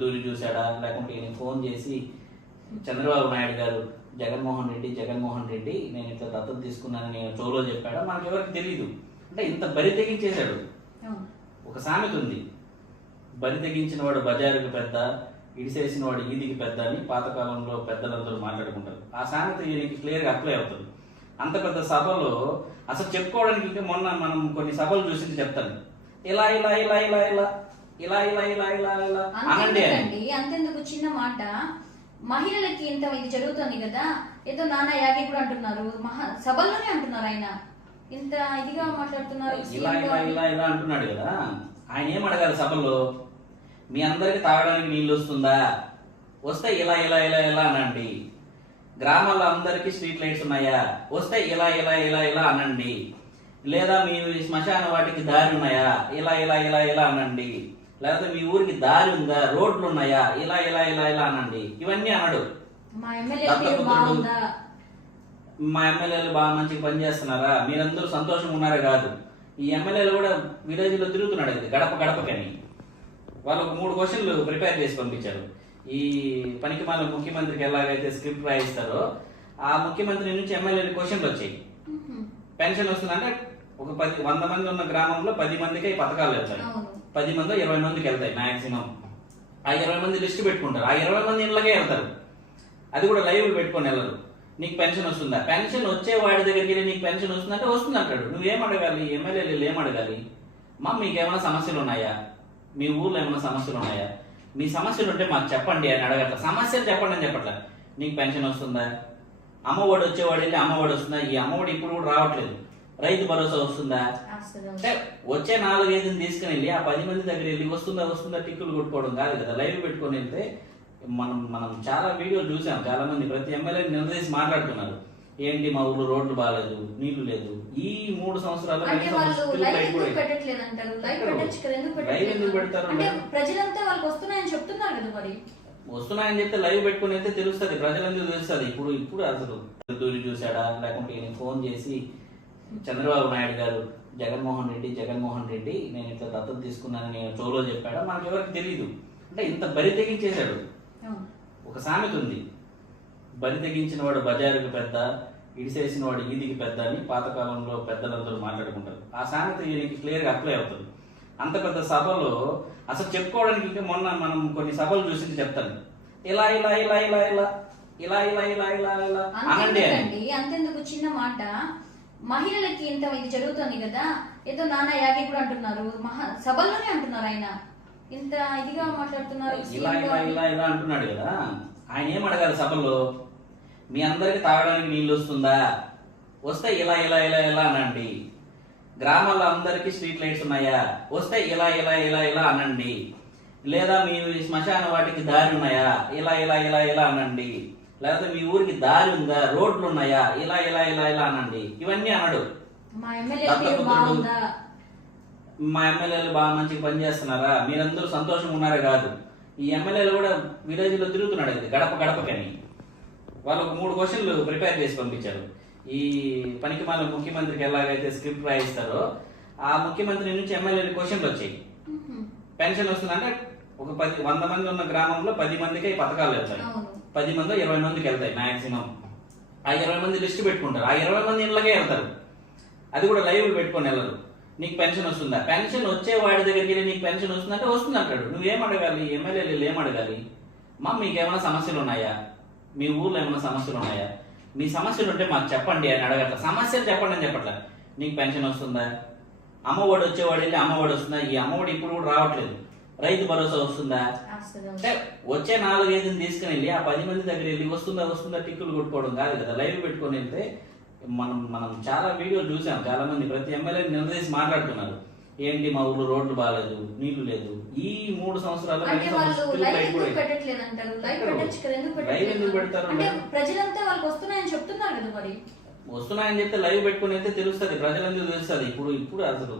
దూరి చూశాడా, లేకుంటే ఈయన ఫోన్ చేసి చంద్రబాబు నాయుడు గారు జగన్మోహన్ రెడ్డి నేను ఇట్లా దత్తత తీసుకున్నానని నేను చోలో చెప్పాడా, మనకు ఎవరికి తెలియదు. అంటే ఇంత బరి తెగించేశాడు. ఒక సామెత ఉంది, బరి తెగించిన వాడు బజారుకి పెద్ద, ఇడిసేసిన వాడు ఈదికి పెద్ద అని పాతకాలంలో పెద్దలందరూ మాట్లాడుకుంటారు. ఆ సామెత ఈయనకి క్లియర్గా అప్లై అవుతుంది. అంత పెద్ద సభలో అసలు చెప్పుకోవడానికి ఇంకా మొన్న మనం కొన్ని సభలు చూసి చెప్తాను, ఇలా ఇలా ఇలా ఇలా ఇలా ఇలా ఇలా ఇలా ఇలా ఇలా అనండి అని. అంతెందుకు చిన్న మాట, మహిళలకి ఇంత ఇది జరుగుతుంది కదా, ఏదో నానా యాగి కూడా అంటున్నారు, సభల్లోనే అంటున్నారు. ఆయన ఇంత ఇదిగా మాట్లాడుతున్నారు, ఇలా ఇలా ఇలా ఇలా అంటున్నాడు కదా. ఆయన ఏం అడగాలి సభల్లో, మీ అందరికి తాగడానికి నీళ్ళు వస్తుందా, వస్తే ఇలా ఇలా ఇలా ఇలా అనండి. గ్రామాల్లో అందరికి స్ట్రీట్ లైట్స్ ఉన్నాయా, వస్తే ఇలా ఇలా ఇలా ఇలా అనండి. లేదా మీ శ్మశాన వాటికి దారి ఉన్నాయా, ఇలా ఇలా ఇలా ఇలా అనండి. లేకపోతే మీ ఊరికి దారి ఉందా, రోడ్లు ఉన్నాయా, ఇలా ఇలా ఇలా ఇలా అనండి. ఇవన్నీ అనడు. మా ఎమ్మెల్యేలు బాగా మంచిగా పనిచేస్తున్నారా, మీరందరూ సంతోషంగా ఉన్నారా కాదు. ఈ ఎమ్మెల్యేలు కూడా విలేజ్ లో తిరుగుతున్నాడు కదా గడప గడపకని. వాళ్ళకు 3 క్వశ్చన్లు ప్రిపేర్ చేసి పంపించారు. ఈ పనికి మన ముఖ్యమంత్రికి ఎలాగైతే స్క్రిప్ట్ రాయిస్తారో, ఆ ముఖ్యమంత్రి నుంచి ఎమ్మెల్యేలు క్వశ్చన్లు వచ్చాయి. పెన్షన్ వస్తుందంటే ఒక 100 మంది ఉన్న గ్రామంలో 10 మందికి పథకాలు వెళ్తాయి, 10 మంది 20 మందికి వెళ్తాయి మాక్సిమం. ఆ 20 మంది లిస్ట్ పెట్టుకుంటారు, ఆ 20 మంది ఇళ్ళకే వెళ్తారు. అది కూడా లైవ్ పెట్టుకొని వెళ్ళరు. నీకు పెన్షన్ వస్తుందా, పెన్షన్ వచ్చే వాడి దగ్గరికి నీకు పెన్షన్ వస్తుందంటే వస్తుంది అంటాడు. నువ్వేం అడగాలి, ఎమ్మెల్యేలు ఏం అడగాలి, మీకు ఏమైనా సమస్యలు ఉన్నాయా, మీ ఊర్లో ఏమైనా సమస్యలు ఉన్నాయా, మీ సమస్యలు ఉంటే మాకు చెప్పండి అని అడగట్ల. సమస్యలు చెప్పండి అని చెప్పట్లే. నీకు పెన్షన్ వస్తుందా, అమ్మఒడి వచ్చేవాడు వెళ్ళి అమ్మఒడి వస్తుందా, ఈ అమ్మఒడి ఇప్పుడు కూడా రావట్లేదు. రైతు భరోసా వస్తుందా, అంటే వచ్చే 4-5 తీసుకుని వెళ్ళి ఆ 10 మంది దగ్గర వెళ్ళి వస్తుందా టిక్కులు కొట్టుకోవడం కాదు కదా. లైవ్ పెట్టుకొని వెళ్తే మనం చాలా వీడియోలు చూసాం. చాలా మంది ప్రతి ఎమ్మెల్యే నిలదీసి మాట్లాడుతున్నారు, ఏంటి మా ఊర్లో రోడ్లు బాగాలేదు, నీళ్లు లేదు. ఈ 3 సంవత్సరాలు వస్తున్నాయని చెప్తే లైవ్ పెట్టుకుని వెళ్తే తెలుస్తుంది, ప్రజలందరూ తెలుస్తుంది. ఇప్పుడు అసలు దూరి చూశాడా, లేకుంటే ఈయన ఫోన్ చేసి చంద్రబాబు నాయుడు గారు జగన్మోహన్ రెడ్డి నేను ఇట్లా దత్తత తీసుకున్నానని నేను చోలో చెప్పాడా, మనకు ఎవరికి తెలియదు. అంటే ఇంత బరి తెగించేశాడు. ఒక సామెత ఉంది, బరి తెగించిన వాడు బజారుకి పెద్ద, ఇడిసేసిన వాడు ఈదికి పెద్ద అని పాతకాలంలో పెద్దలందరూ మాట్లాడుకుంటారు. ఆ సామెత ఈయనకి క్లియర్గా అప్లై అవుతుంది. అంత పెద్ద సభలో అసలు చెప్పుకోవడానికి ఇంకా మొన్న మనం కొన్ని సభలు చూసి చెప్తాను, ఇలా ఇలా ఇలా ఇలా ఇలా ఇలా ఇలా ఇలా ఇలా ఇలా అనండి అని. అంతెందుకు చిన్న మాట, మహిళలకి ఇంత ఇది జరుగుతుంది కదా, ఏదో నానా యాగి కూడా అంటున్నారు, సభల్లోనే అంటున్నారు. ఆయన ఇంత ఇదిగా మాట్లాడుతున్నారు, ఇలా ఇలా ఇలా ఇలా అంటున్నాడు కదా. ఆయన ఏం అడగాలి సభల్లో, మీ అందరికి తాగడానికి నీళ్ళు వస్తుందా, వస్తే ఇలా ఇలా ఇలా ఇలా అనండి. గ్రామాల్లో అందరికి స్ట్రీట్ లైట్స్ ఉన్నాయా, వస్తే ఇలా ఇలా ఇలా ఇలా అనండి. లేదా మీ శ్మశాన వాటికి దారి ఉన్నాయా, ఇలా ఇలా ఇలా ఇలా అనండి. లేకపోతే మీ ఊరికి దారి ఉందా, రోడ్లు ఉన్నాయా, ఇలా ఇలా ఇలా ఇలా అనండి. ఇవన్నీ అనడు. మా ఎమ్మెల్యేలు బాగా మంచిగా పనిచేస్తున్నారా, మీరందరూ సంతోషంగా ఉన్నారా కాదు. ఈ ఎమ్మెల్యేలు కూడా విలేజ్ లో తిరుగుతున్నాడు కదా గడప గడపకని. వాళ్ళకు 3 క్వశ్చన్లు ప్రిపేర్ చేసి పంపించారు. ఈ పనికి మన ముఖ్యమంత్రికి ఎలాగైతే స్క్రిప్ట్ రాయిస్తారో, ఆ ముఖ్యమంత్రి నుంచి ఎమ్మెల్యేలు క్వశ్చన్లు వచ్చాయి. పెన్షన్ వస్తుందంటే ఒక 100 మంది ఉన్న గ్రామంలో 10 మందికి పథకాలు వెళ్తాయి, 10 మంది 20 మందికి వెళ్తాయి మాక్సిమం. ఆ 20 మంది లిస్ట్ పెట్టుకుంటారు, ఆ 20 మంది ఇళ్ళకే వెళ్తారు. అది కూడా లైవ్ పెట్టుకొని వెళ్ళరు. నీకు పెన్షన్ వస్తుందా, పెన్షన్ వచ్చే వాడి దగ్గరికి నీకు పెన్షన్ వస్తుందంటే వస్తుంది అంటాడు. నువ్వేం అడగాలి, ఎమ్మెల్యేలు ఏం అడగాలి, మీకు ఏమైనా సమస్యలు ఉన్నాయా, మీ ఊర్లో ఏమైనా సమస్యలు ఉన్నాయా, మీ సమస్యలు ఉంటే మాకు చెప్పండి అని అడగట్ల. సమస్యలు చెప్పండి అని చెప్పట్లే. నీకు పెన్షన్ వస్తుందా, అమ్మఒడి వచ్చేవాడు వెళ్ళి అమ్మఒడి వస్తుందా, ఈ అమ్మఒడి ఇప్పుడు కూడా రావట్లేదు. రైతు భరోసా వస్తుందా, అంటే వచ్చే 4-5 తీసుకుని వెళ్ళి ఆ 10 మంది దగ్గర వెళ్ళి వస్తుందా టిక్కులు కొట్టుకోవడం కాదు కదా. లైవ్ పెట్టుకొని వెళ్తే మనం చాలా వీడియోలు చూసాం. చాలా మంది ప్రతి ఎమ్మెల్యే నిలదీసి మాట్లాడుతున్నారు, ఏంటి మా ఊర్లో రోడ్లు బాగాలేదు, నీళ్లు లేదు. ఈ 3 సంవత్సరాలు లైవ్ ఎందుకు పెడతారు, ప్రజలంతా వాళ్ళకి వస్తున్నాయని చెప్తున్నారు కదా. మరి వస్తున్నాయని చెప్తే లైవ్ పెట్టుకుని వెళ్తే తెలుస్తుంది, ప్రజలందరూ తెలుస్తుంది. ఇప్పుడు అసలు